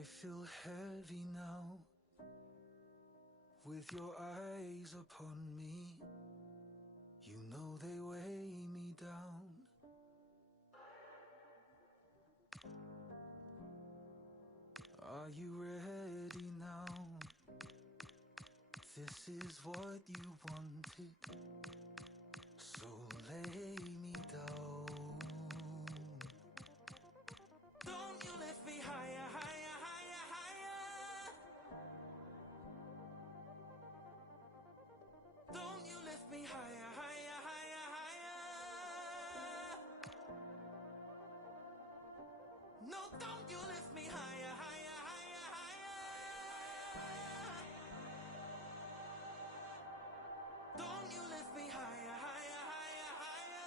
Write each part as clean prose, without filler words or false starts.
I feel heavy now, with your eyes upon me. You know they weigh me down. Are you ready now? This is what you wanted, so lay me down. Don't you lift me higher, higher, higher, higher. Don't you lift me higher, higher, higher, higher. No, don't you lift me higher, higher, higher, higher. Don't you lift me higher, higher, higher, higher.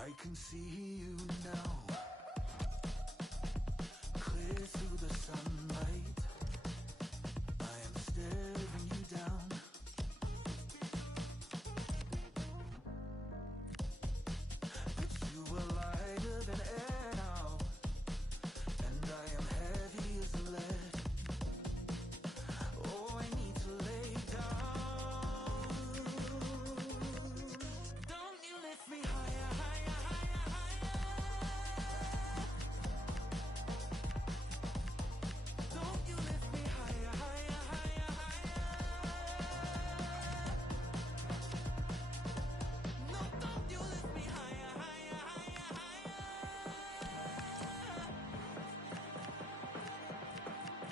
I can see you now, clear through the sunlight. I am staring you down. But you are lighter than air now, and I am heavy as lead. Oh, I need to lay down. Don't you lift me higher, higher, higher, higher. Don't you lift me higher, higher, higher, higher. No, don't you lift me higher, higher, higher, higher.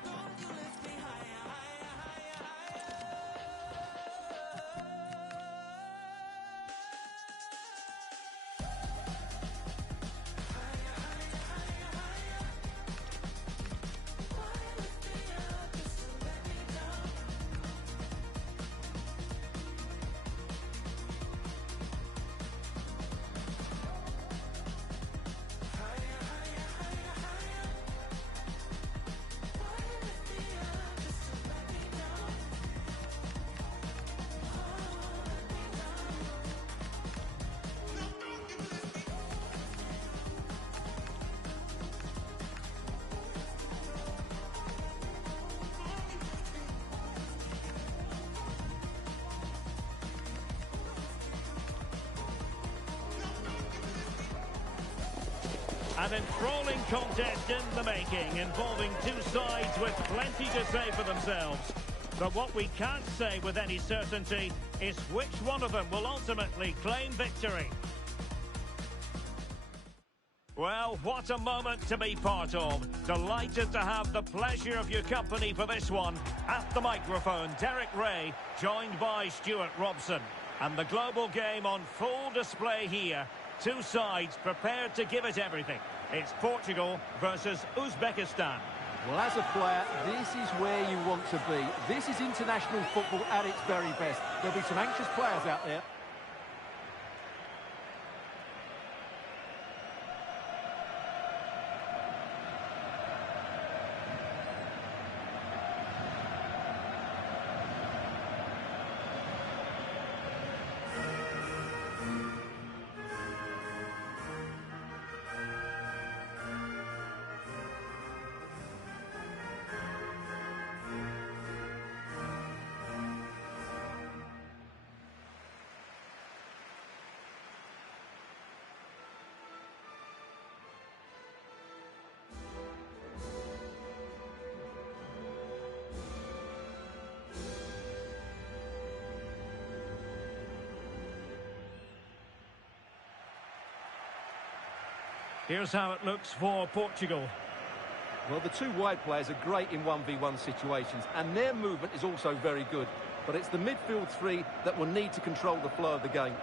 Don't you lift me higher, higher, higher, An enthralling contest in the making, involving two sides with plenty to say for themselves. But what we can't say with any certainty is which one of them will ultimately claim victory. Well, what a moment to be part of. Delighted to have the pleasure of your company for this one. At the microphone, Derek Ray, joined by Stuart Robson. And the global game on full display here. Two sides prepared to give it everything. It's Portugal versus Uzbekistan. Well, as a player, this is where you want to be. This is international football at its very best. There'll be some anxious players out there. Here's how it looks for Portugal. Well, the two wide players are great in 1v1 situations, and their movement is also very good. But it's the midfield three that will need to control the flow of the game.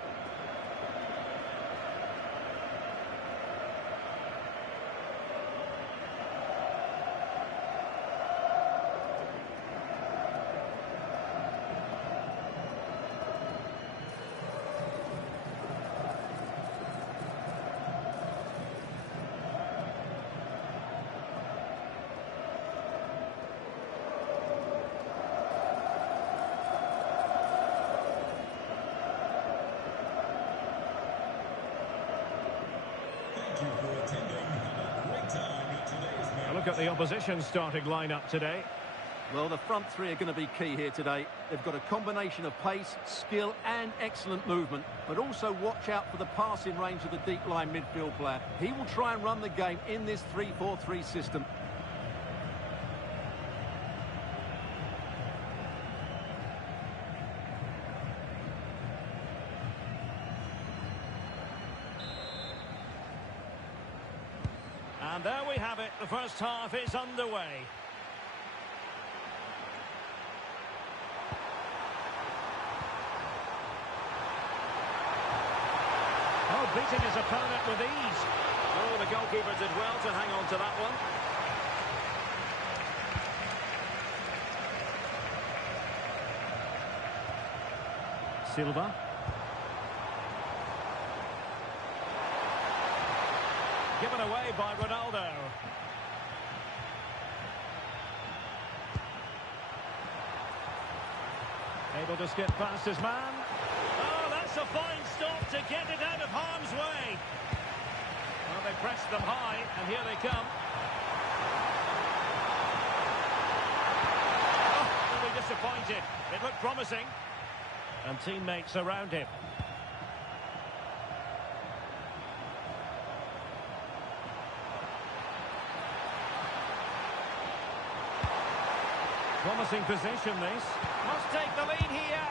A look at the opposition starting lineup today. Well, the front three are going to be key here today. They've got a combination of pace, skill and excellent movement. But also watch out for the passing range of the deep line midfield player. He will try and run the game in this 3-4-3 system. And there we have it. The first half is underway. Oh, beating his opponent with ease. Oh, the goalkeeper did well to hang on to that one. Silva. Given away by Ronaldo. Able to skip past his man. Oh, that's a fine stop to get it out of harm's way. Well, they pressed them high, and here they come. Oh, really disappointed. It looked promising. And teammates around him. Promising position, this. Must take the lead here.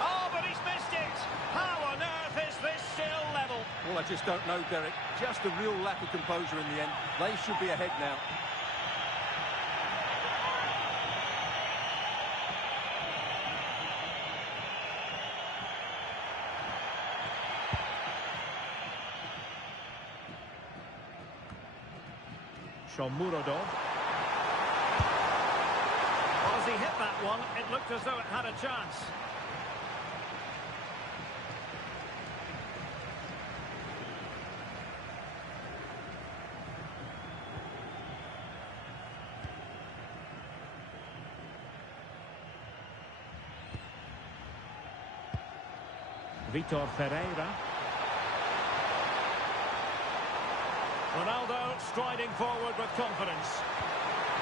Oh, but he's missed it. How on earth is this still level? Well, I just don't know, Derek. Just a real lack of composure in the end. They should be ahead now. Shomurodov. Well, as he hit that one, it looked as though it had a chance. Vitor Ferreira. Ronaldo striding forward with confidence.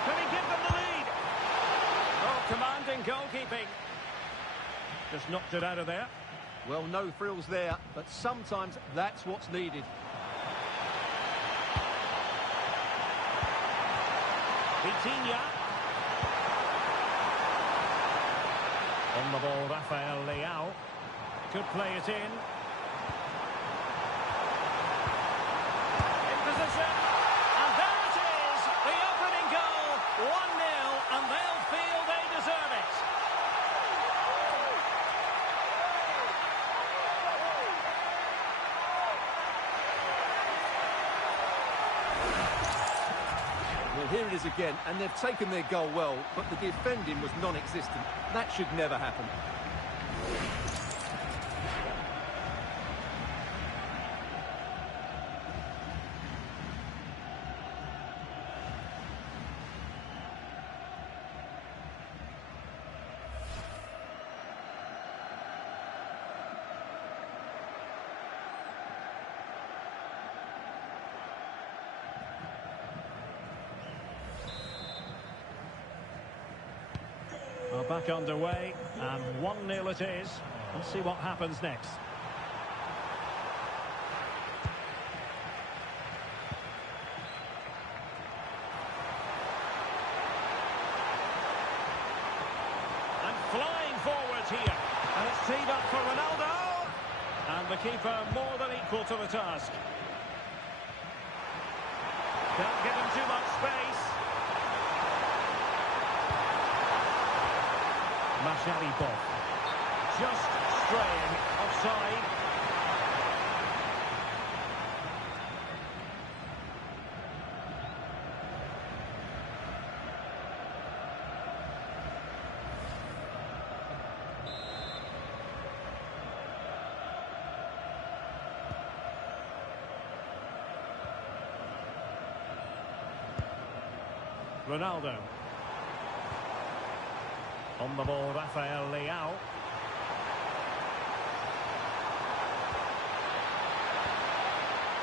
Can he give them the lead? Oh, commanding goalkeeping. Just knocked it out of there. Well, no frills there, but sometimes that's what's needed. Vitinha. On the ball, Rafael Leao. Could play it in. Position, and there it is, the opening goal, 1-0, and they'll feel they deserve it. Well, here it is again, and they've taken their goal well, but the defending was non-existent. That should never happen. Well, back underway, and 1-0 it is. Let's see what happens next. And flying forwards here. And it's teed up for Ronaldo. And the keeper more than equal to the task. Can't give him too much space. Masharipov. Just straying offside. Ronaldo. On the ball, Rafael Leao.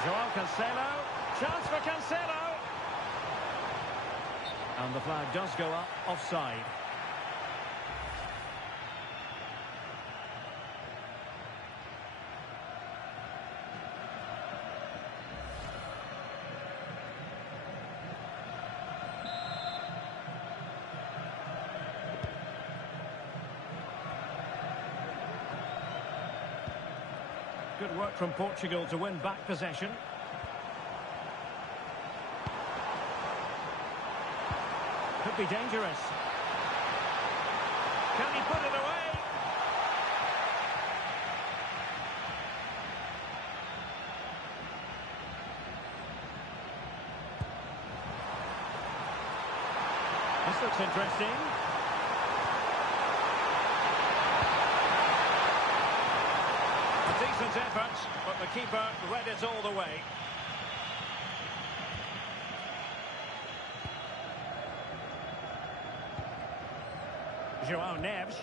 Joao Cancelo. Chance for Cancelo. And the flag does go up, offside. Good work from Portugal to win back possession. Could be dangerous. Can he put it away? This looks interesting. A decent effort, but the keeper read it all the way. Joao Neves.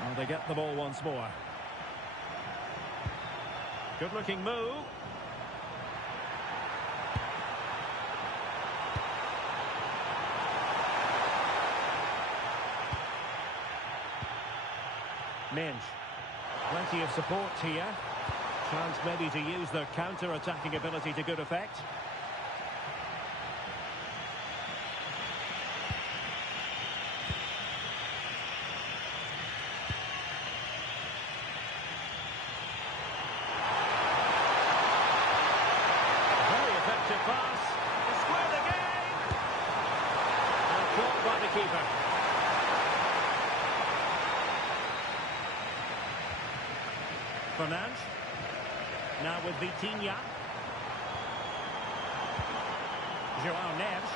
Oh, they get the ball once more. Good-looking move. Minge. Plenty of support here. Chance maybe to use their counter-attacking ability to good effect. Very effective pass. To square the game. And caught by the keeper. Fernandes. Now with Vitinha. Joao Neves.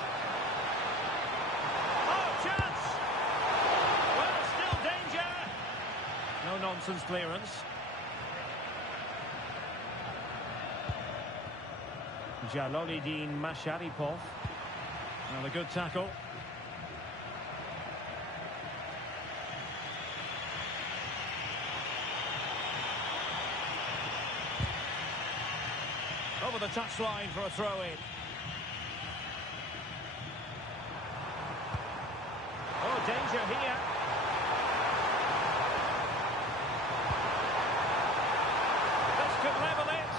Oh, chance! Well, still danger. No nonsense clearance. Jalolidin Masharipov. And a good tackle. Over the touchline for a throw-in. Oh, danger here. This could level it.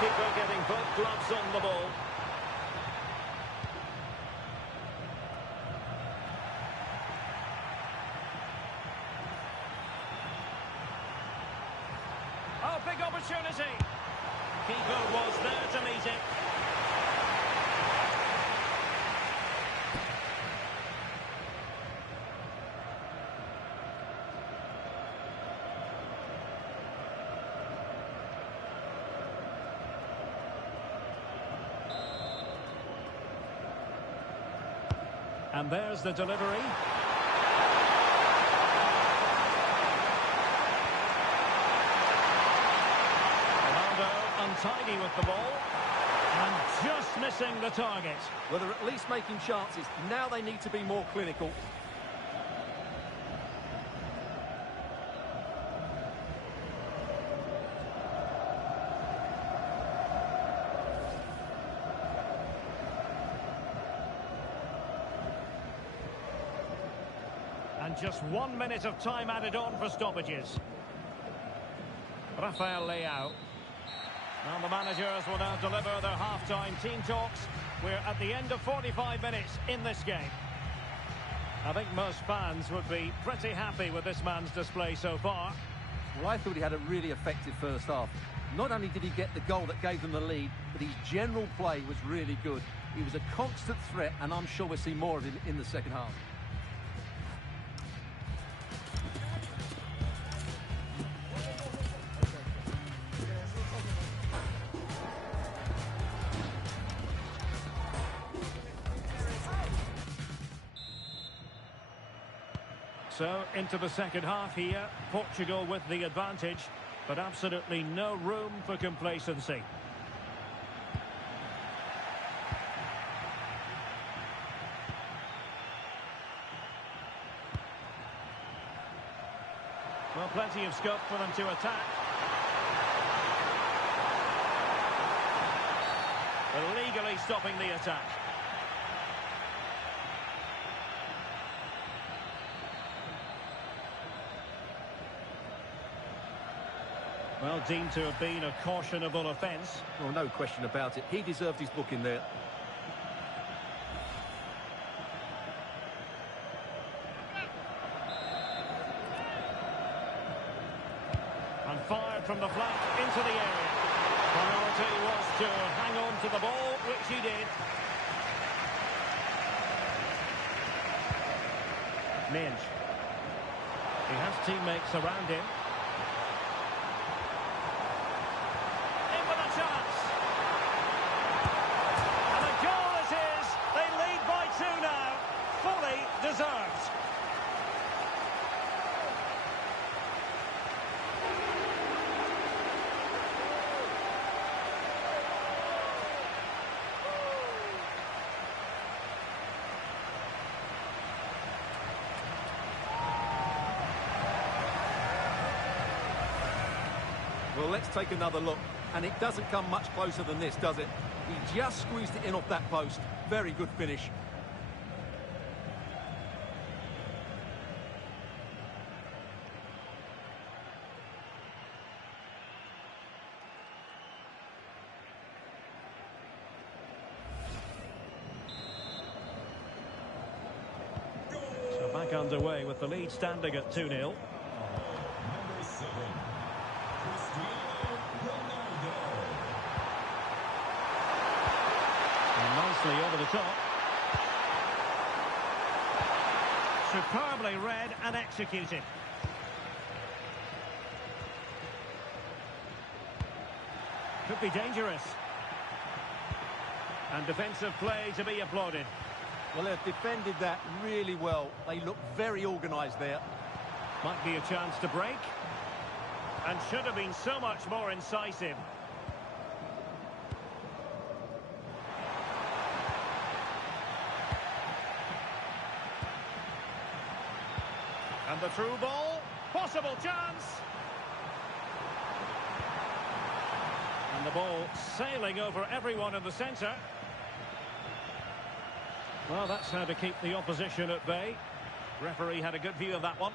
Keeper getting both gloves on the ball. Oh, big opportunity. Keeper was there to meet it. And there's the delivery. Untidy with the ball and just missing the target. Well, they're at least making chances. Now they need to be more clinical. And just 1 minute of time added on for stoppages. Rafael Leao. And the managers will now deliver their half-time team talks. We're at the end of 45 minutes in this game. I think most fans would be pretty happy with this man's display so far. Well, I thought he had a really effective first half. Not only did he get the goal that gave them the lead, but his general play was really good. He was a constant threat, and I'm sure we'll see more of him in the second half. So, into the second half here, Portugal with the advantage, but absolutely no room for complacency. Well, plenty of scope for them to attack. illegally stopping the attack. Well, deemed to have been a cautionable offence. Well, no question about it. He deserved his booking there. And fired from the flank into the area. Priority was to hang on to the ball, which he did. Minge. He has teammates around him. In with a chance. And a goal it is. They lead by 2 now. Fully deserved. Well, let's take another look. And it doesn't come much closer than this, does it? He just squeezed it in off that post. Very good finish. So back underway with the lead standing at 2-0. Number 7, Cristiano Ronaldo. Nicely over the top. Superbly read and executed. Could be dangerous. And defensive play to be applauded. Well, they've defended that really well. They look very organised there. Might be a chance to break. And should have been so much more incisive. And the through ball. Possible chance. And the ball sailing over everyone in the centre. Well, that's how to keep the opposition at bay. Referee had a good view of that one.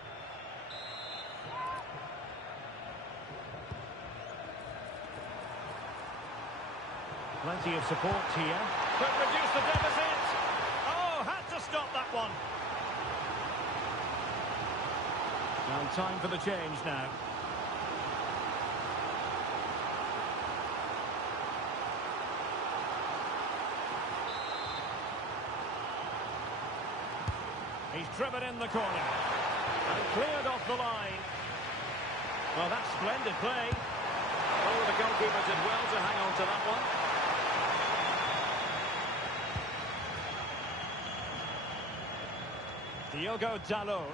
Plenty of support here. Could reduce the deficit. Oh, had to stop that one. And time for the change now. He's driven in the corner. And cleared off the line. Well, that's splendid play. Oh, the goalkeeper did well to hang on to that one. Diogo Dalot.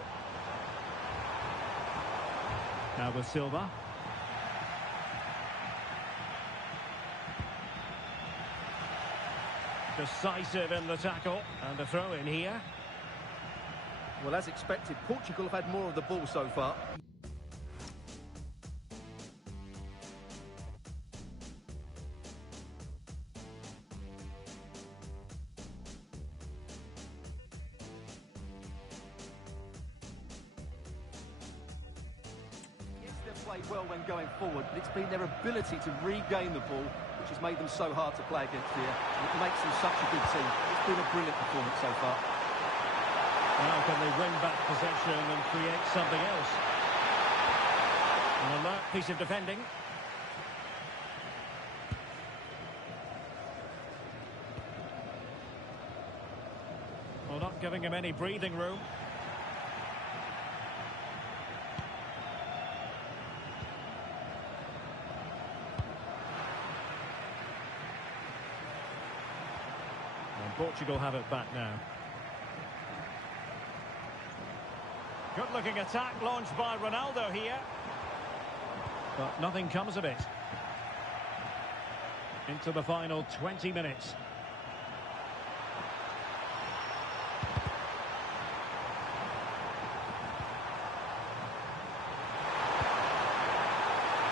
Now with Silva. Decisive in the tackle. And a throw in here. Well, as expected, Portugal have had more of the ball so far. Yes, they've played well when going forward, but it's been their ability to regain the ball which has made them so hard to play against here. And it makes them such a good team. It's been a brilliant performance so far. Now can they win back possession and create something else? An alert piece of defending. Well, not giving him any breathing room. And Portugal have it back now. Good-looking attack launched by Ronaldo here. But nothing comes of it. Into the final 20 minutes.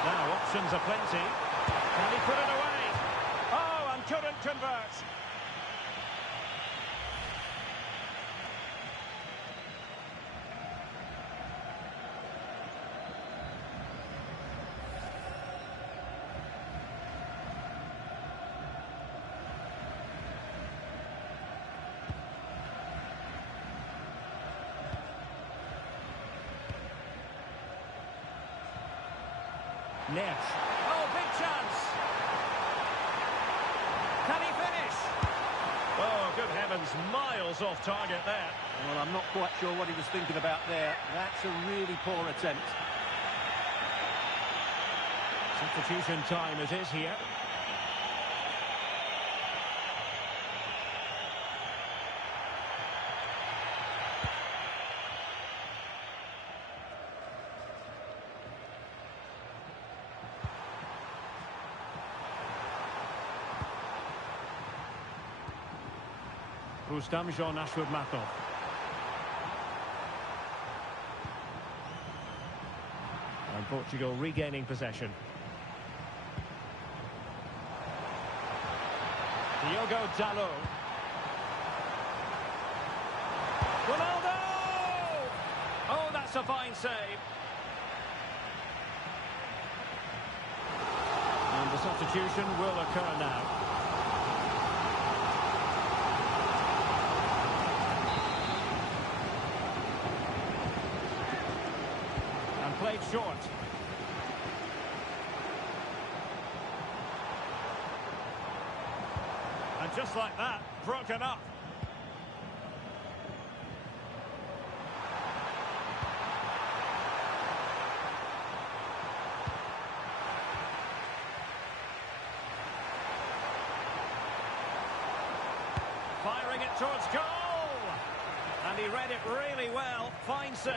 Now options are plenty. Can he put it away? Oh, and couldn't convert. Neves. Oh, big chance. Can he finish? Oh, good heavens, miles off target there. Well, I'm not quite sure what he was thinking about there. That's a really poor attempt. Substitution time it is here. Rustam Jean Ashwood-Matov. And Portugal regaining possession. Diogo Dalot. Ronaldo! Oh, that's a fine save. And the substitution will occur now. Played short. And just like that, broken up. Firing it towards goal. And he read it really well. Fine save.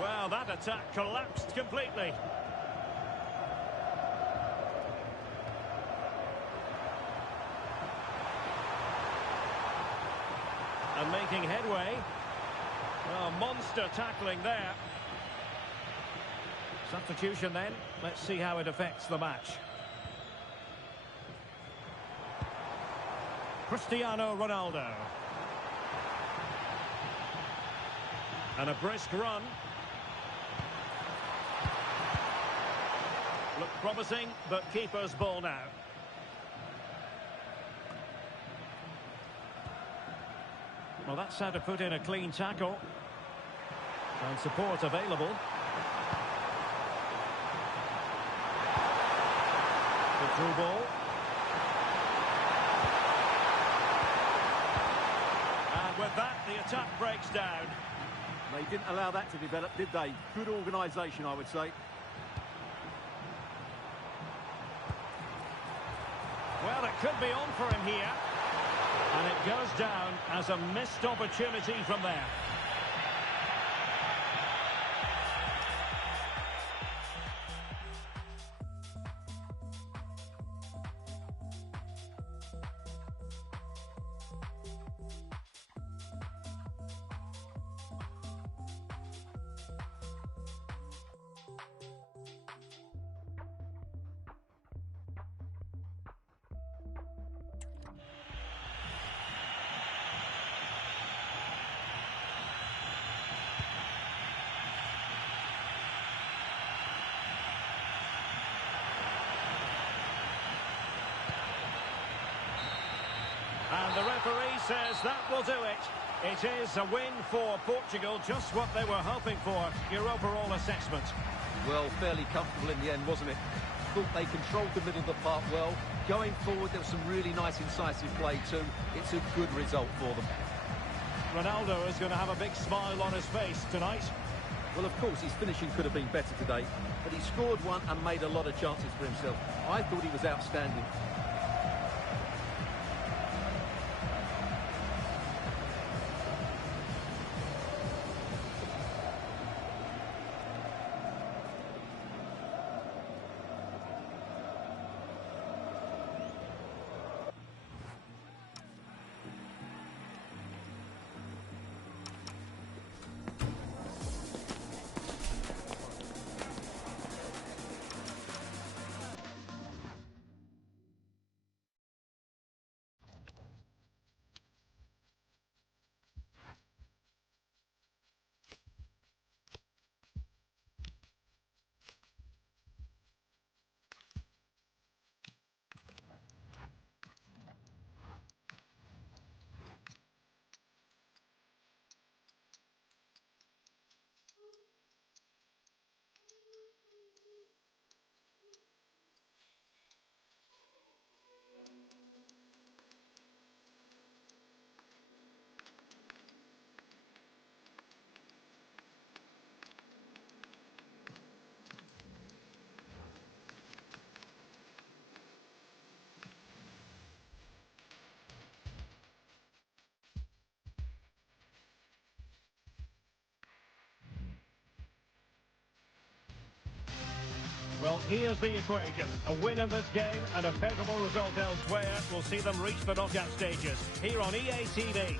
Well, that attack collapsed completely. And making headway. Well, monster tackling there. Substitution then. Let's see how it affects the match. Cristiano Ronaldo. And a brisk run. Look promising, but keeper's ball now. Well, that's how to put in a clean tackle. And support available. The through ball. And with that, the attack breaks down. They didn't allow that to develop, did they? Good organisation, I would say. Well, it could be on for him here. And it goes down as a missed opportunity from there. And the referee says that will do it. It is a win for Portugal, just what they were hoping for. Your overall assessment? Well, fairly comfortable in the end, wasn't it? Thought they controlled the middle of the park well. Going forward, there was some really nice incisive play too. It's a good result for them. Ronaldo is going to have a big smile on his face tonight. Well, of course, his finishing could have been better today, but he scored one and made a lot of chances for himself. I thought he was outstanding. Well, here's the equation. A win in this game and a favourable result elsewhere will see them reach the knockout stages. Here on EA TV.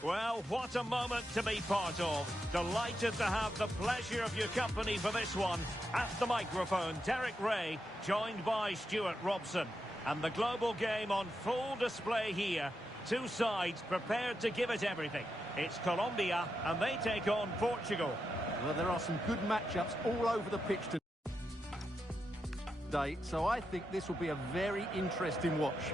Well, what a moment to be part of. Delighted to have the pleasure of your company for this one. At the microphone, Derek Ray, joined by Stuart Robson. And the global game on full display here. Two sides prepared to give it everything. It's Colombia, and they take on Portugal. Well, there are some good matchups all over the pitch today, so I think this will be a very interesting watch.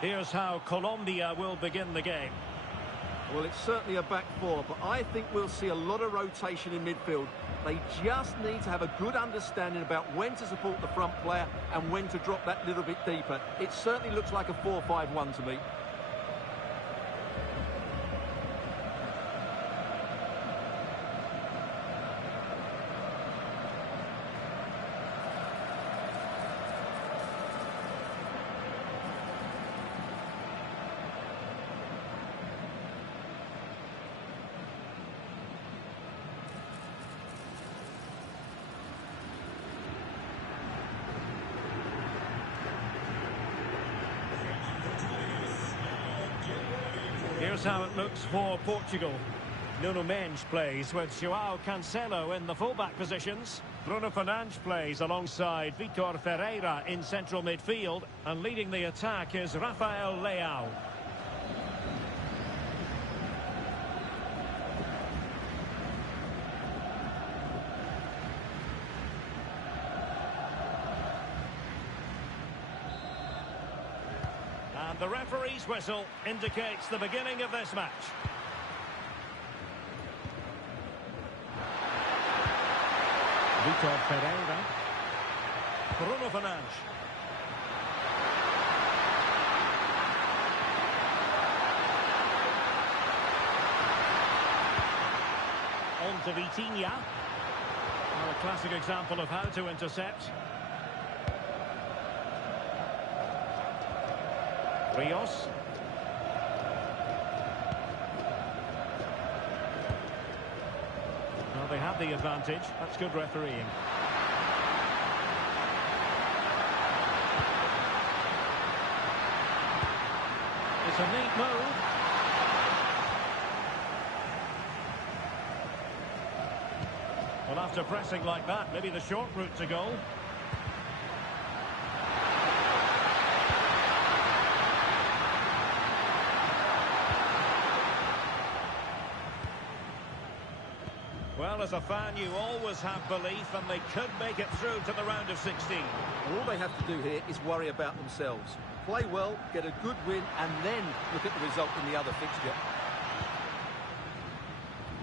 Here's how Colombia will begin the game. Well, it's certainly a back four, but I think we'll see a lot of rotation in midfield. They just need to have a good understanding about when to support the front player and when to drop that little bit deeper. It certainly looks like a 4-5-1 to me. Here's how it looks for Portugal. Nuno Mendes plays with João Cancelo in the fullback positions. Bruno Fernandes plays alongside Vitor Ferreira in central midfield. And leading the attack is Rafael Leao. The referee's whistle indicates the beginning of this match. Vitor Ferreira. Bruno Fernandes. On to Vitinha. Well, a classic example of how to intercept. Rios. Well, they have the advantage. That's good refereeing. It's a neat move. Well, after pressing like that, maybe the short route to goal. Well, as a fan, you always have belief, and they could make it through to the round of 16. All they have to do here is worry about themselves. Play well, get a good win, and then look at the result in the other fixture.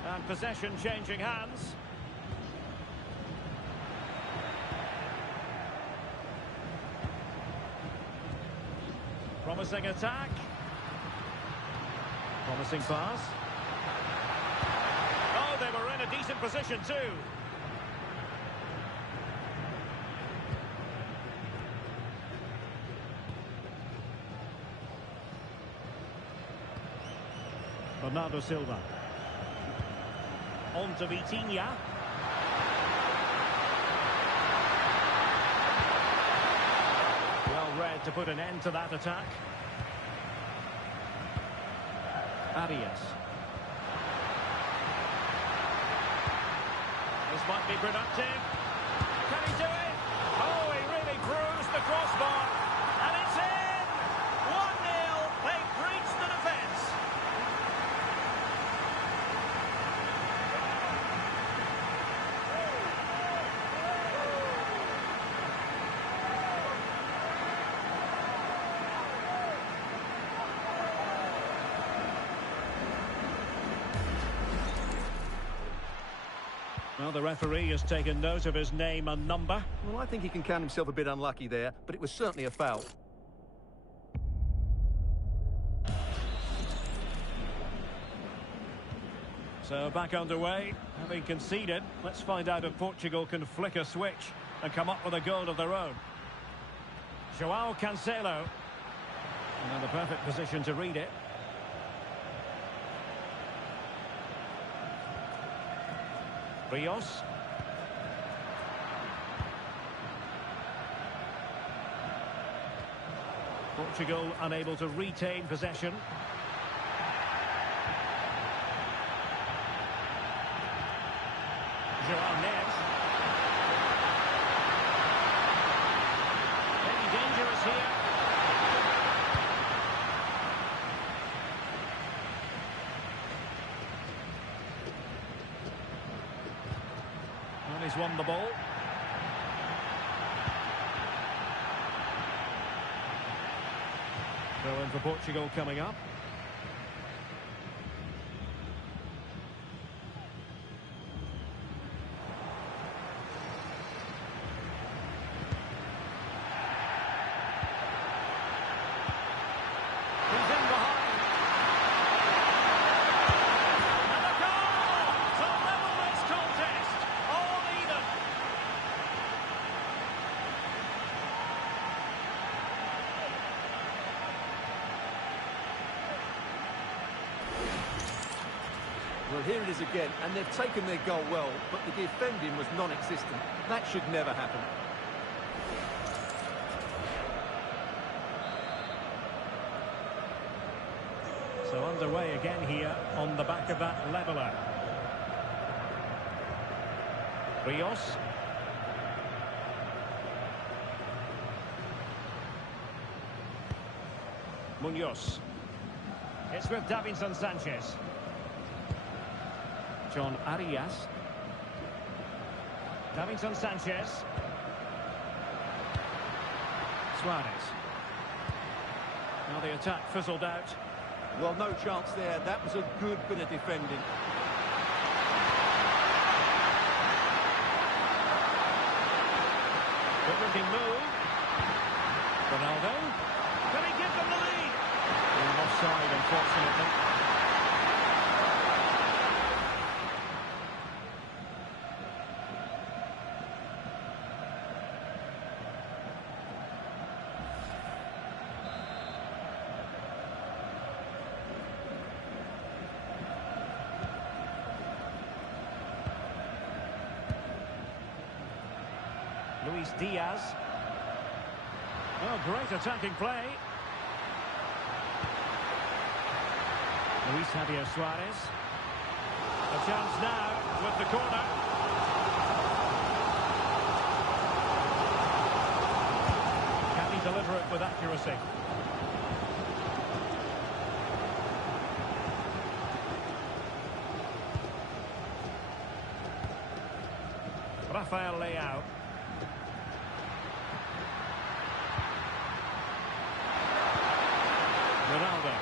And possession changing hands. Promising attack. Promising pass. Oh, they were in a decent position too. Bernardo Silva. On to Vitinha. Well read to put an end to that attack. Arias. This might be productive. Can he do it? Oh, he really bruised the crossbar. And it's in! 1-0. They've breached the defence. Well, the referee has taken note of his name and number. Well, I think he can count himself a bit unlucky there, but it was certainly a foul. So back underway, having conceded. Let's find out if Portugal can flick a switch and come up with a goal of their own. João Cancelo. And in the perfect position to read it. Rios. Portugal unable to retain possession. João Neves. Very dangerous here. And he's won the ball. Throw in for Portugal coming up. He's in behind. And a goal to level this contest. All even. Well, here it is again, and they've taken their goal well, but the defending was non-existent. That should never happen. So underway again here on the back of that leveller. Rios. Munoz. It's with Davinson Sanchez. John Arias. Davinson Sanchez. Suarez. Now the attack fizzled out. Well, no chance there. That was a good bit of defending. Good-looking move. Ronaldo. Can he give them the lead? Offside, unfortunately. Luis Diaz. Oh, great attacking play. Luis Javier Suarez. A chance now with the corner. Can he deliver it with accuracy? Rafael Leao. Ronaldo.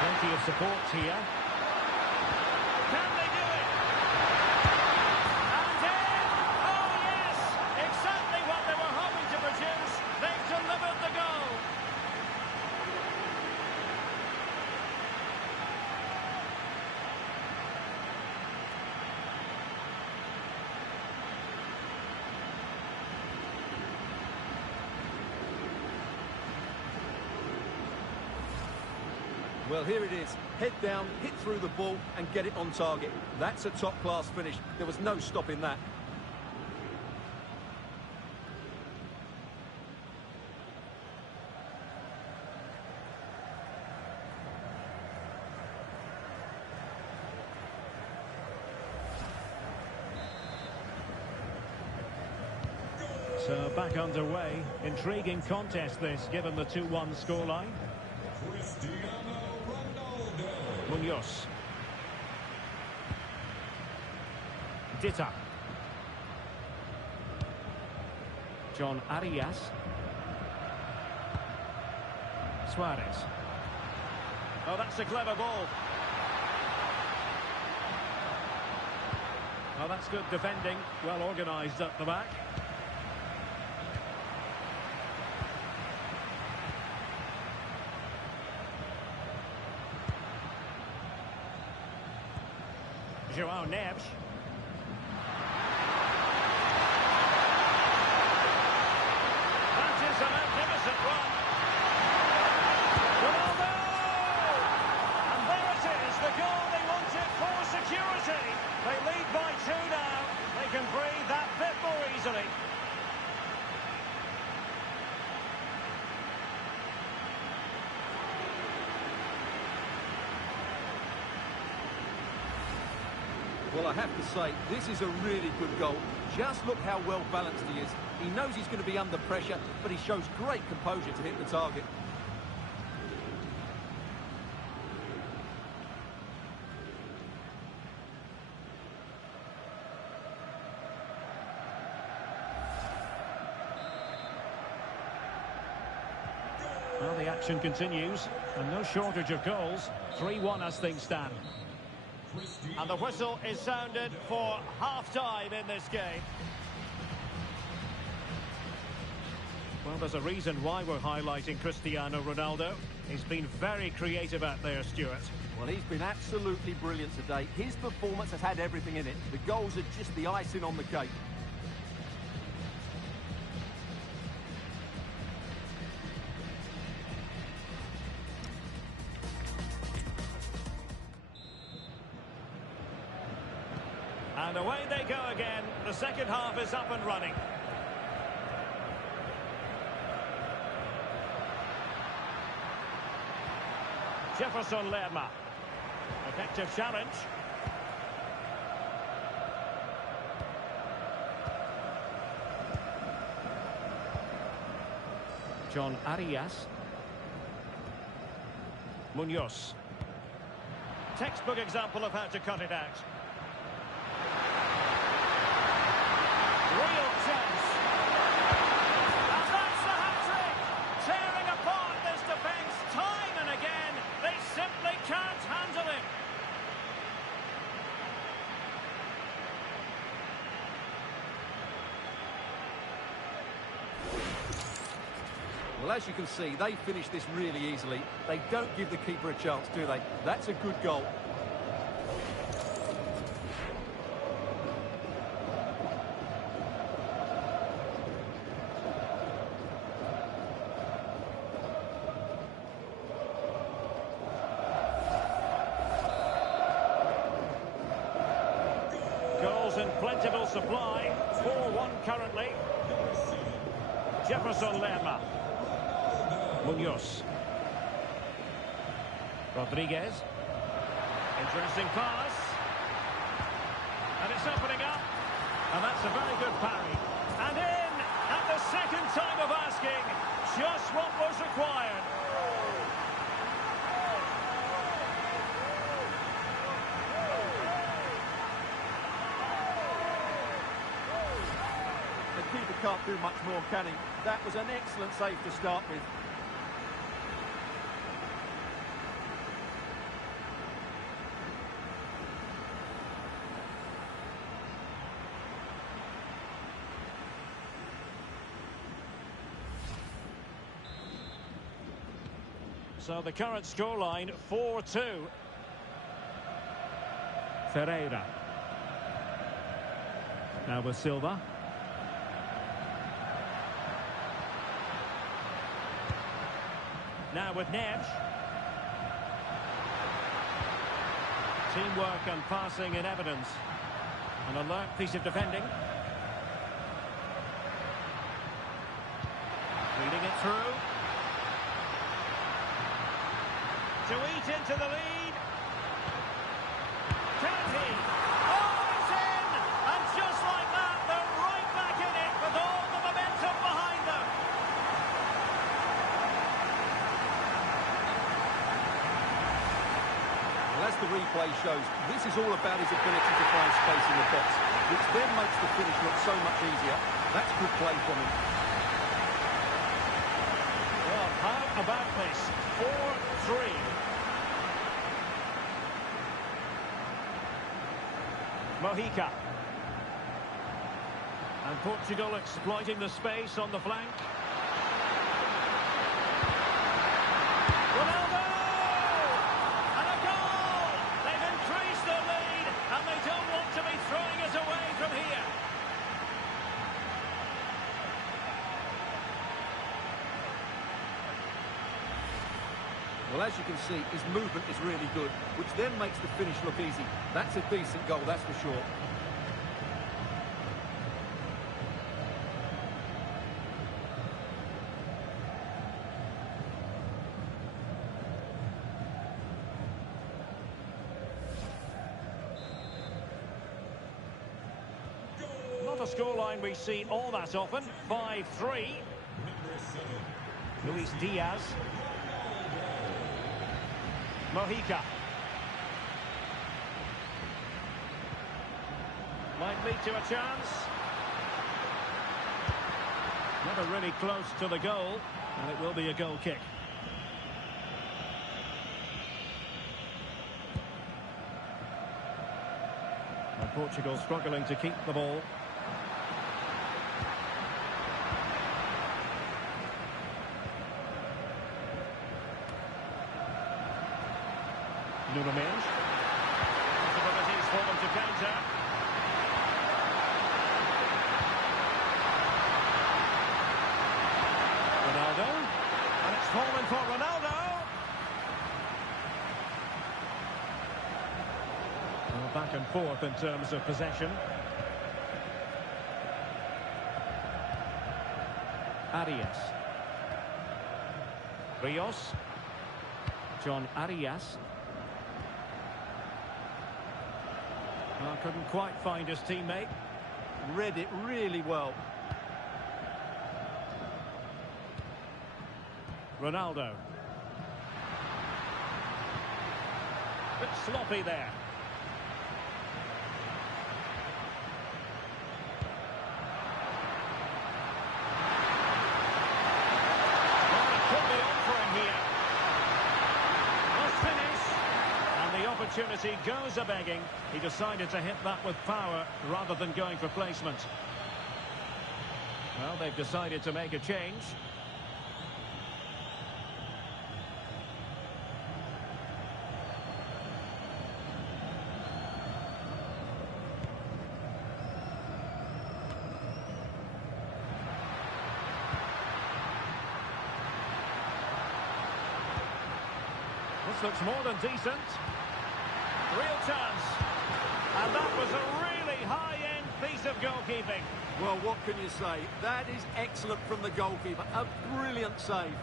Plenty of support here. Can they do it? And in! Oh yes! Exactly what they were hoping to produce. They've delivered the goal. Well, here it is. Head down, hit through the ball and get it on target. That's a top-class finish. There was no stopping that. So back underway. Intriguing contest this, given the 2-1 scoreline. Cristiano Ronaldo. Munoz. Dita. John Arias. Suarez. Oh, that's a clever ball. Oh, that's good defending. Well organised up the back. João Neves. That is a magnificent run. Ronaldo! And there it is, the goal they wanted for security. They lead by 2 now. They can breathe that bit more easily. Well, I have to say, this is a really good goal. Just look how well balanced he is. He knows he's going to be under pressure, but he shows great composure to hit the target. Well, the action continues, and no shortage of goals. 3-1 as things stand. And the whistle is sounded for half-time in this game. Well, there's a reason why we're highlighting Cristiano Ronaldo. He's been very creative out there, Stuart. Well, he's been absolutely brilliant today. His performance has had everything in it. The goals are just the icing on the cake. And away they go again. The second half is up and running. Jefferson Lerma. Effective challenge. John Arias. Munoz. Textbook example of how to cut it out. Real chance. And that's the hat-trick. Tearing apart this defence time and again. They simply can't handle him. Well, as you can see, they finish this really easily. They don't give the keeper a chance, do they? That's a good goal. Goals in plentiful supply. 4-1 currently. Jefferson Lerma. Munoz. Rodriguez. Interesting pass. And it's opening up. And that's a very good parry. And in at the second time of asking. Just what was required. The keeper can't do much more, can he? That was an excellent save to start with. So the current scoreline, 4-2. Ferreira. Now with Silva. Now with Neves. Teamwork and passing in evidence. An alert piece of defending. Reading it through. To eat into the lead. Can he? Oh, it's in! And just like that, they're right back in it with all the momentum. as the replay shows, this is all about his ability to find space in the box, which then makes the finish look so much easier. That's good play from him. Well, how about this? 4-3. Mojica. And Portugal exploiting the space on the flank. Ronaldo! And a goal! They've increased the lead, and they don't want to be throwing it away from here. Well, as you can see, his movement is really good, which then makes the finish look easy. That's a decent goal, that's for sure. Not a scoreline we see all that often. 5-3. Luis Diaz. Mojica. Might lead to a chance. Never really close to the goal, and it will be a goal kick. And Portugal struggling to keep the ball. Nuno Mendes. Possibilities for them to counter. Ronaldo. And it's fallen for Ronaldo. Well, back and forth in terms of possession. Arias. Rios. John Arias. Well, couldn't quite find his teammate. Read it really well. Ronaldo. Bit sloppy there. Well, it could be on for him here. Must finish. And the opportunity goes a-begging. He decided to hit that with power rather than going for placement. Well, they've decided to make a change. This looks more than decent. Real chance. And that was a really high-end piece of goalkeeping. Well, what can you say? That is excellent from the goalkeeper. A brilliant save.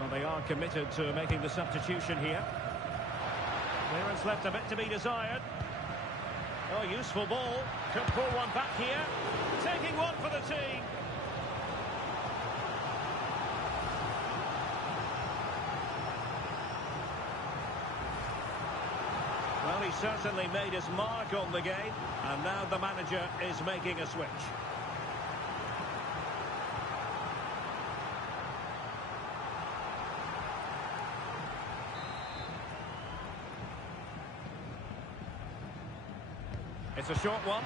Well, they are committed to making the substitution here. Clearance left a bit to be desired. Oh, useful ball. Could pull one back here. Taking one for the team. Well, he certainly made his mark on the game, and now the manager is making a switch. It's a short one.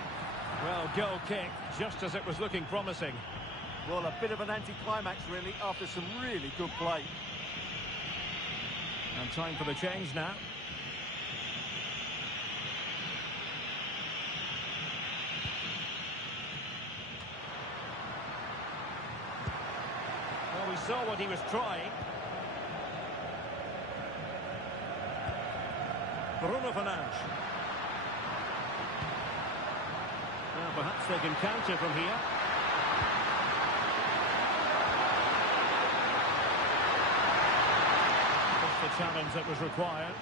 Well, goal kick, just as it was looking promising. Well, a bit of an anticlimax, really, after some really good play. And time for the change now. Well, we saw what he was trying. Bruno Fernandes. Well, perhaps they can counter from here. Just the challenge that was required.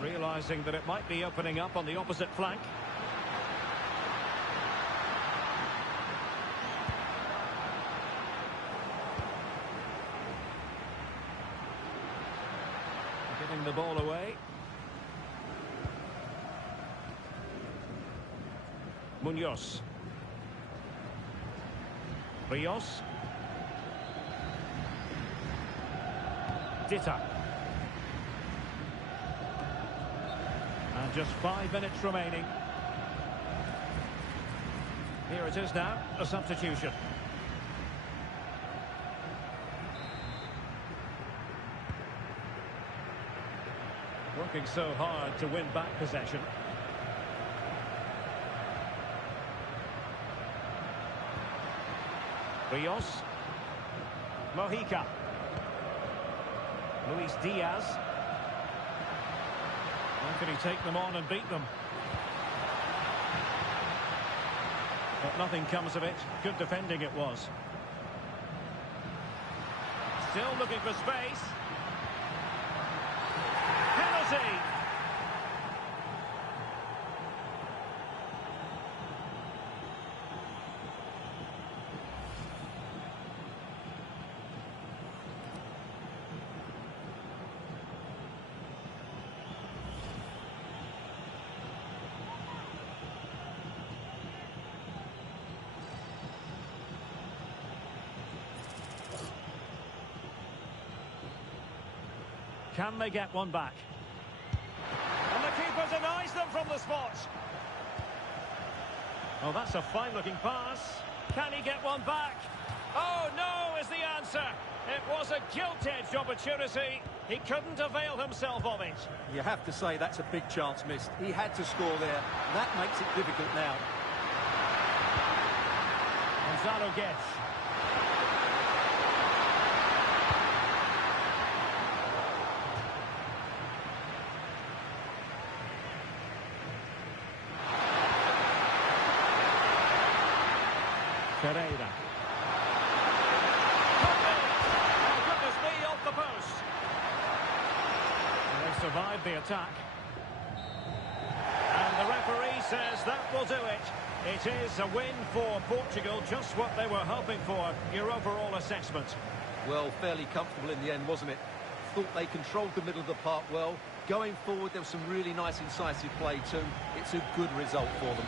Realising that it might be opening up on the opposite flank. ball away. Munoz. Rios. Ditta. And just 5 minutes remaining. Here it is now, a substitution. Working so hard to win back possession. Rios. Mojica. Luis Diaz. How can he take them on and beat them? But nothing comes of it. Good defending it was. Still looking for space. Penalty! Can they get one back? And the keeper denies them from the spot. Oh, that's a fine-looking pass. Can he get one back? Oh, no, is the answer. It was a gilt-edged opportunity. He couldn't avail himself of it. You have to say that's a big chance missed. He had to score there. That makes it difficult now. Gonzalo Guedes. Pereira. Oh, goodness me, off the post. And they've survived the attack. And the referee says that will do it. It is a win for Portugal, just what they were hoping for. Your overall assessment? Well, fairly comfortable in the end, wasn't it? Thought they controlled the middle of the park well. Going forward, there was some really nice incisive play too. It's a good result for them.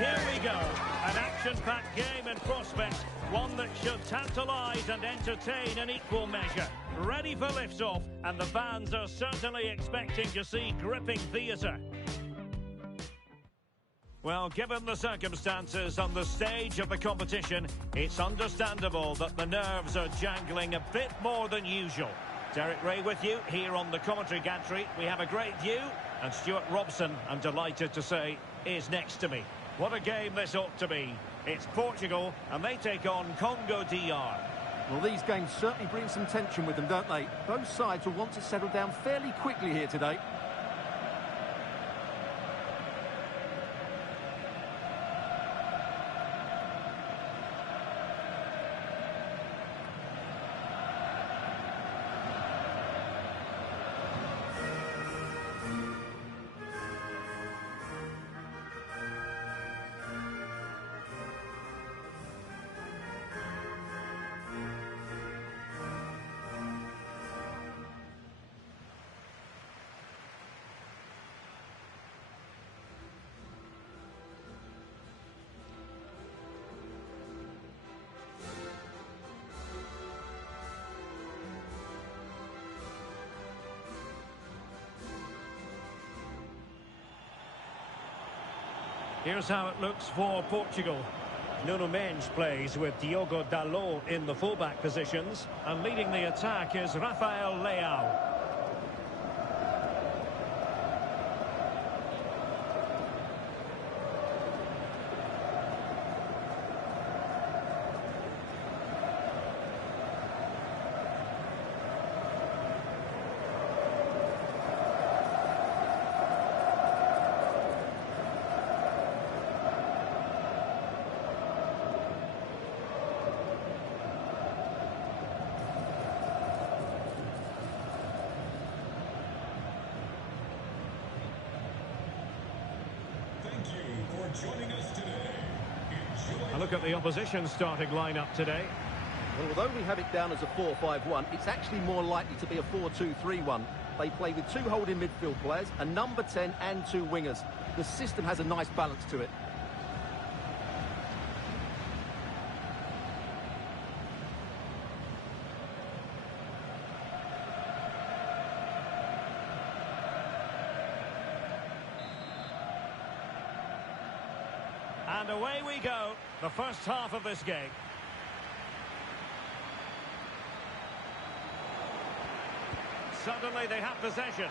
here we go. An action-packed game in prospect. One that should tantalise and entertain in equal measure. Ready for liftoff, and the fans are certainly expecting to see gripping theatre. Well, given the circumstances on the stage of the competition, it's understandable that the nerves are jangling a bit more than usual. Derek Ray with you here on the commentary gantry. We have a great view, and Stuart Robson, I'm delighted to say, is next to me. What a game this ought to be. It's Portugal, and they take on Congo DR. Well, these games certainly bring some tension with them, don't they? Both sides will want to settle down fairly quickly here today. Here's how it looks for Portugal. Nuno Mendes plays with Diogo Dalot in the fullback positions, and leading the attack is Rafael Leao. Joining us today. A look at the opposition starting lineup today. Well, although we have it down as a 4-5-1, it's actually more likely to be a 4-2-3-1. They play with two holding midfield players, a number 10 and two wingers. The system has a nice balance to it. And away we go, the first half of this game. Suddenly they have possession.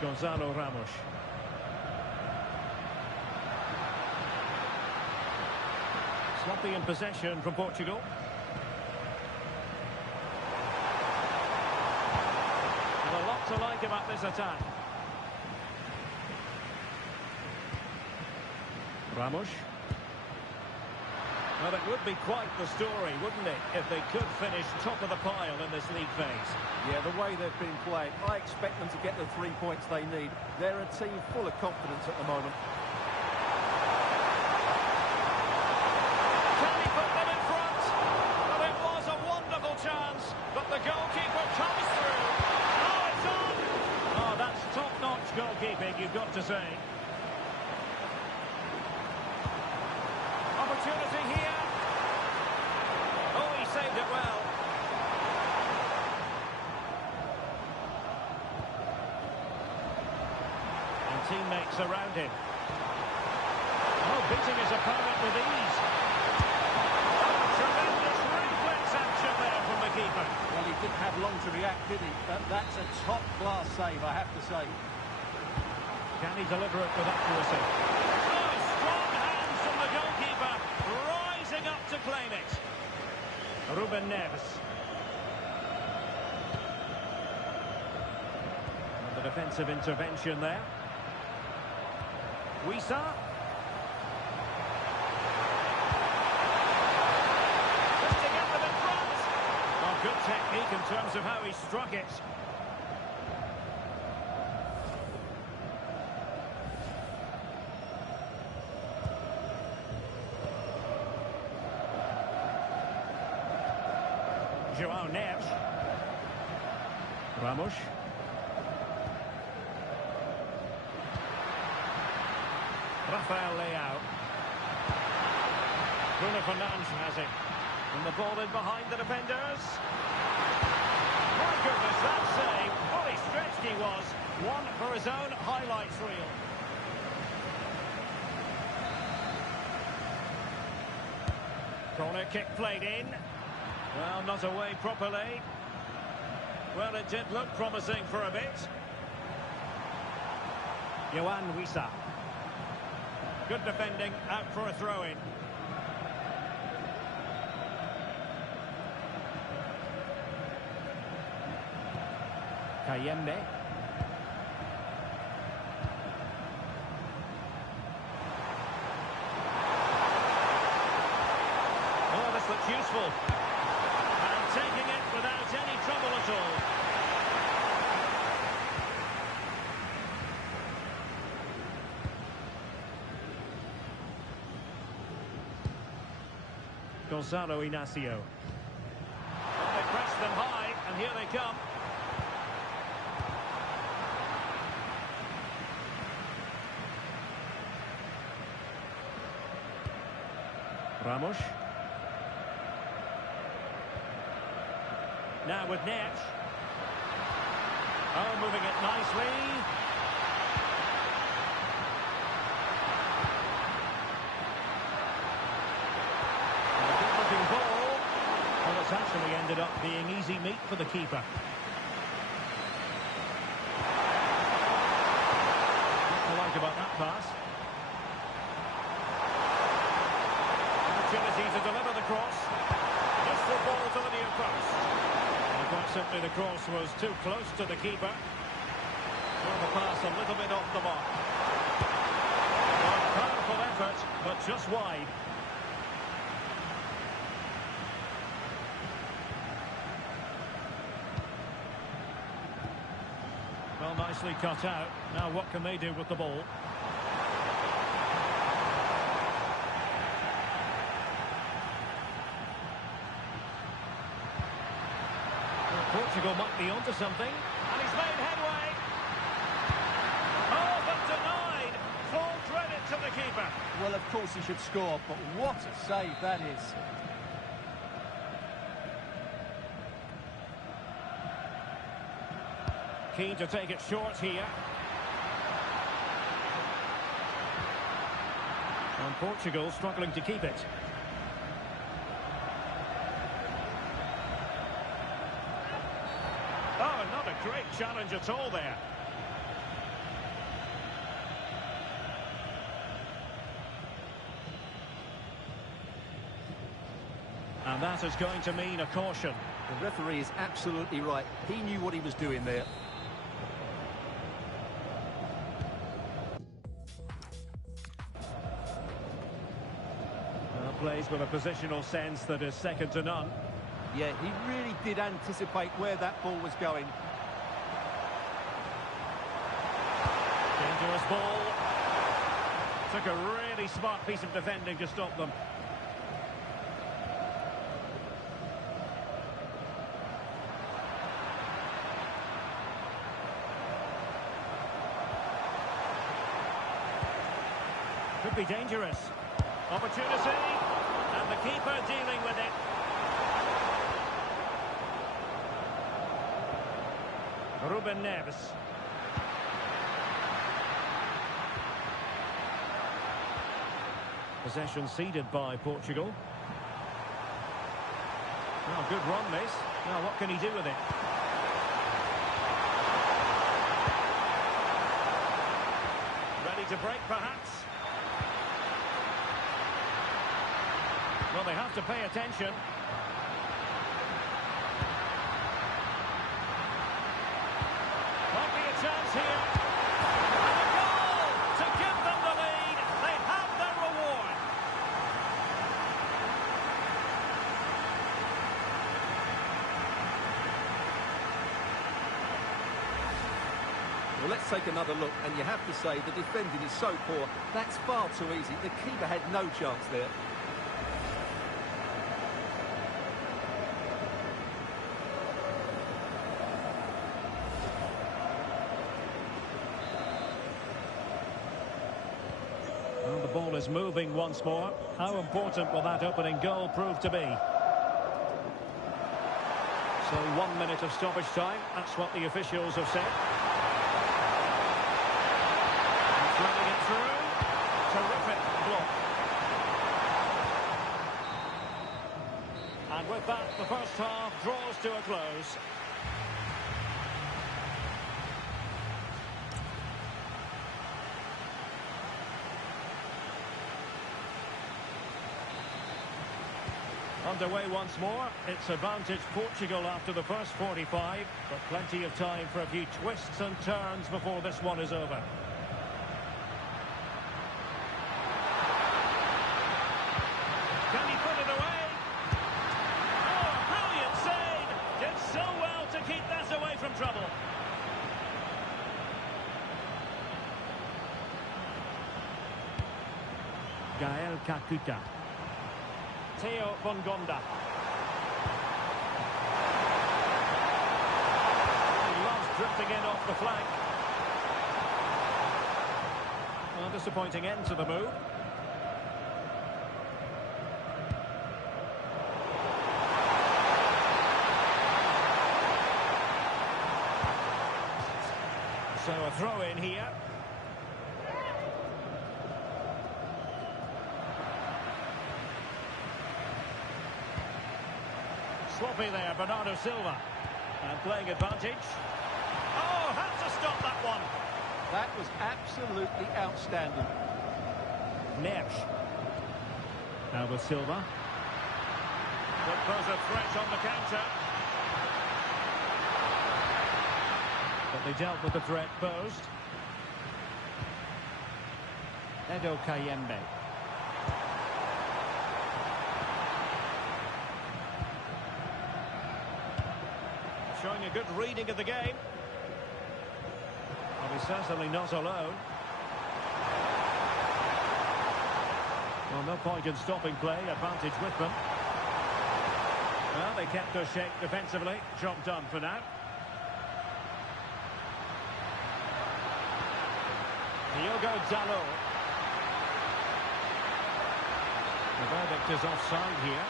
Gonzalo Ramos. Sloppy in possession from Portugal. A lot to like about this attack. Ramos. Well, it would be quite the story, wouldn't it, if they could finish top of the pile in this league phase. Yeah, the way they've been playing, I expect them to get the 3 points they need. They're a team full of confidence at the moment. Can he put them in front? Well, it was a wonderful chance, but the goalkeeper comes through. Oh, it's on! Oh, that's top-notch goalkeeping, you've got to say. Opportunity here. Oh, he saved it well. And teammates around him. Oh, beating his opponent with ease. Oh, tremendous reflex action there from the keeper. Well, he didn't have long to react, did he? That's a top-class save, I have to say. Can he deliver it with accuracy? Oh, strong hands from the goalkeeper, rising up to claim it. Ruben Neves. And the defensive intervention there. Wisa. Just to get them in front. Well, good technique in terms of how he struck it. João Neves. Ramos. Rafael Leao. Bruno Fernandes has it. And the ball in behind the defenders. My goodness, that save. Fully stretched he was. One for his own highlights reel. Corner kick played in. Well, not away properly. Well, it did look promising for a bit. Yohan Wissa. Good defending, out for a throw-in. Kayembe. Oh, this looks useful. And taking it without any trouble at all. Gonzalo Inacio. Oh, they press them high, and here they come. Ramos. Now with Neves. Oh, moving it nicely. And a good-looking ball. Well, it's actually ended up being easy meat for the keeper. What I like about that pass. Opportunity to deliver the cross. Just the ball to the near post. And quite simply the cross was too close to the keeper. Well, the pass a little bit off the mark. Well, powerful effort, but just wide. Well, nicely cut out. Now what can they do with the ball? Portugal might be onto something, and he's made headway. Oh, but denied. Full credit to the keeper. Well, of course he should score, but what a save that is. Keen to take it short here. And Portugal struggling to keep it. Oh, not a great challenge at all there. And that is going to mean a caution. The referee is absolutely right. He knew what he was doing there. Well, plays with a positional sense that is second to none. Yeah, he really did anticipate where that ball was going. Dangerous ball. Took a really smart piece of defending to stop them. Could be dangerous. Opportunity. And the keeper dealing with it. Ruben Neves. Possession ceded by Portugal. Oh, good run this. Now what can he do with it? Ready to break perhaps? Well, they have to pay attention. Might be a chance here. And a goal to give them the lead. They have their reward. Well, let's take another look, and you have to say the defending is so poor. That's far too easy. The keeper had no chance there. ball is moving once more. How important will that opening goal prove to be? So 1 minute of stoppage time. That's what the officials have said. Threading it through. Terrific block. And with that, the first half draws to a close. Underway once more. It's advantage Portugal after the first 45, but plenty of time for a few twists and turns before this one is over. Can he put it away? Oh, brilliant save! Did so well to keep that away from trouble. Gael Kakuta. Theo Bongonda. He loves drifting in off the flank. Well, disappointing end to the move. So a throw in here. Sloppy there, Bernardo Silva. And playing advantage. Oh, had to stop that one. That was absolutely outstanding. Neves. Now with Silva. Could pose a threat on the counter. But they dealt with the threat posed. Edo Kayembe. Showing a good reading of the game. Well, he's certainly not alone. Well, no point in stopping play. Advantage with them. Well, they kept their shape defensively. Job done for now. Diogo Dalot. The verdict is offside here.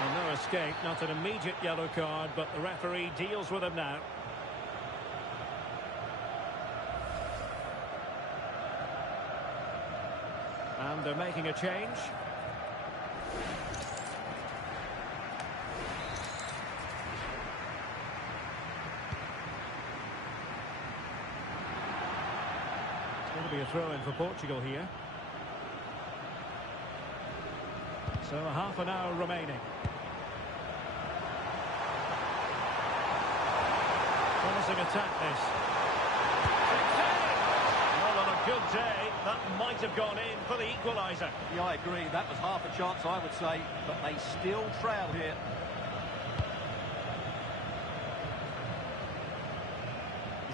Well, no escape, not an immediate yellow card, but the referee deals with him now. And they're making a change. It's going to be a throw-in for Portugal here. So half an hour remaining. Promising attack this. Well, on a good day, that might have gone in for the equaliser. Yeah, I agree. That was half a chance, I would say. But they still trail here.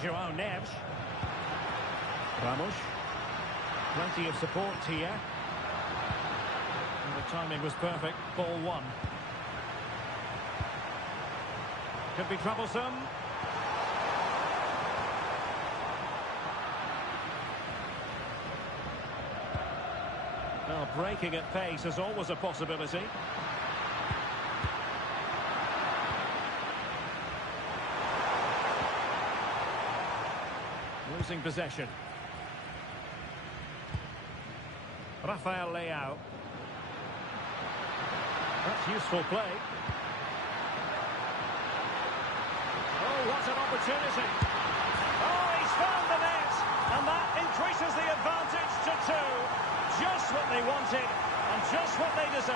João Neves. Ramos. Plenty of support here. And the timing was perfect. Ball one. Could be troublesome. Well, breaking at pace is always a possibility. Losing possession. Rafael Leao. That's useful play. Oh, what an opportunity. Oh, he's found the net. And that increases the advantage to 2. Just what they wanted, and just what they deserve.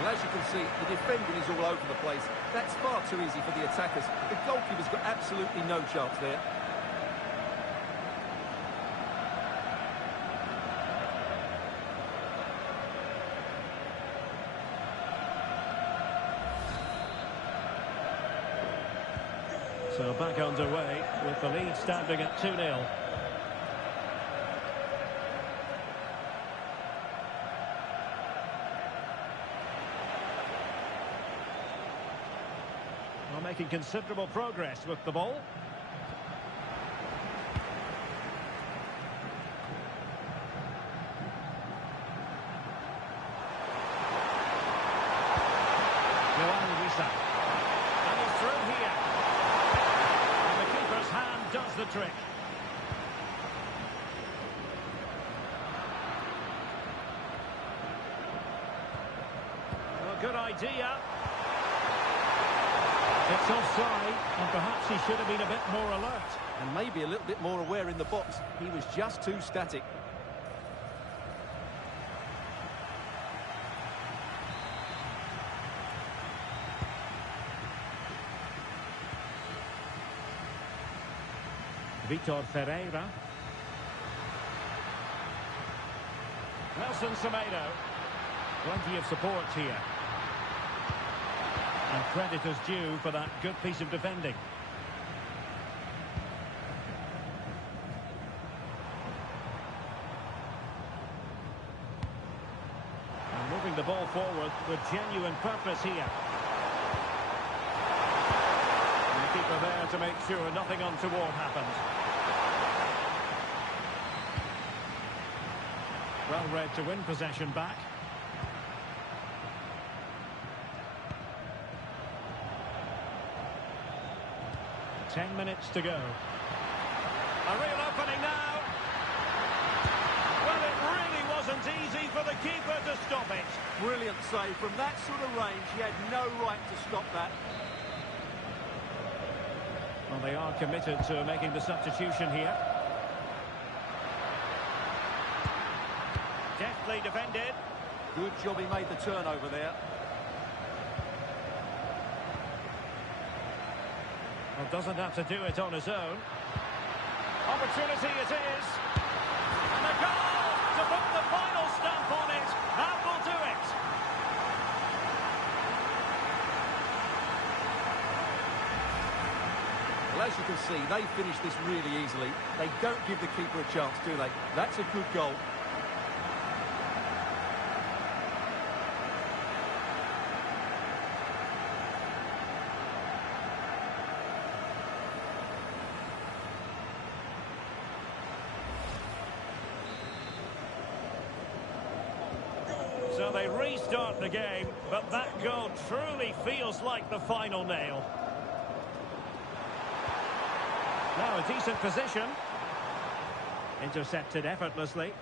Well, as you can see, the defending is all over the place. That's far too easy for the attackers. The goalkeeper's got absolutely no chance there. So back underway with the lead standing at 2-0. making considerable progress with the ball. And he's through here. And the keeper's hand does the trick. Well, good idea. It's offside, and perhaps he should have been a bit more alert. And maybe a little bit more aware in the box. He was just too static. Vitor Ferreira. Nelson Semedo. Plenty of support here. And credit is due for that good piece of defending. And moving the ball forward with genuine purpose here. And the keeper there to make sure nothing untoward happens. Well read to win possession back. Ten minutes to go. A real opening now. Well, it really wasn't easy for the keeper to stop it. Brilliant save. From that sort of range, he had no right to stop that. Well, they are committed to making the substitution here. Deftly defended. Good job he made the turnover there. Well, doesn't have to do it on his own. Opportunity it is. And a goal to put the final stamp on it. That will do it. Well, as you can see, they finished this really easily. They don't give the keeper a chance, do they? That's a good goal. So they restart the game, but that goal truly feels like the final nail. Now a decent position. Intercepted effortlessly.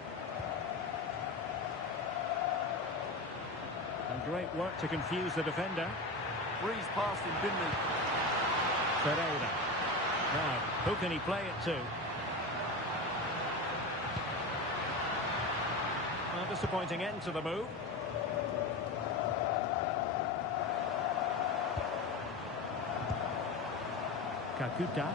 And great work to confuse the defender. Breeze past him, didn't he? Ferreira. Now, who can he play it to? A disappointing end to the move. Kakuta.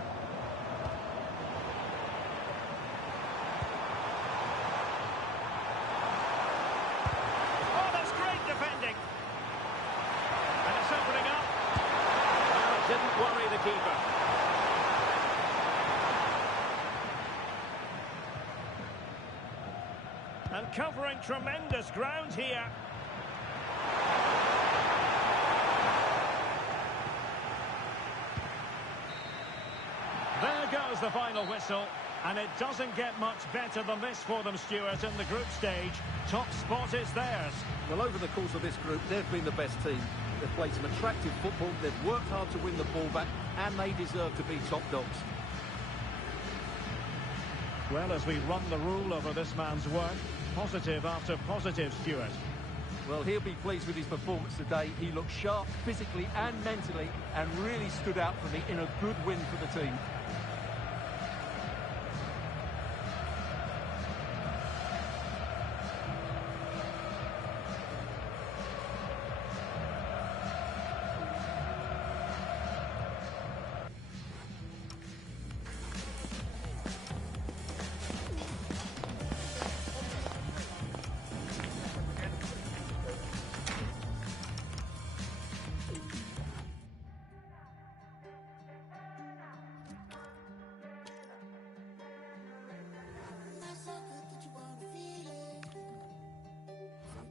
Oh, that's great defending. And it's opening up. Well, it didn't worry the keeper. And covering tremendous ground here. There goes the final whistle, and it doesn't get much better than this for them, Stuart, in the group stage. Top spot is theirs. Well, over the course of this group, they've been the best team. They've played some attractive football, they've worked hard to win the ball back, and they deserve to be top dogs. Well, as we run the rule over this man's work, positive after positive, Stuart. Well, he'll be pleased with his performance today. He looked sharp physically and mentally and really stood out for me in a good win for the team.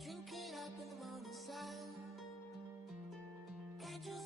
Drink it up in the morning sun. Can't you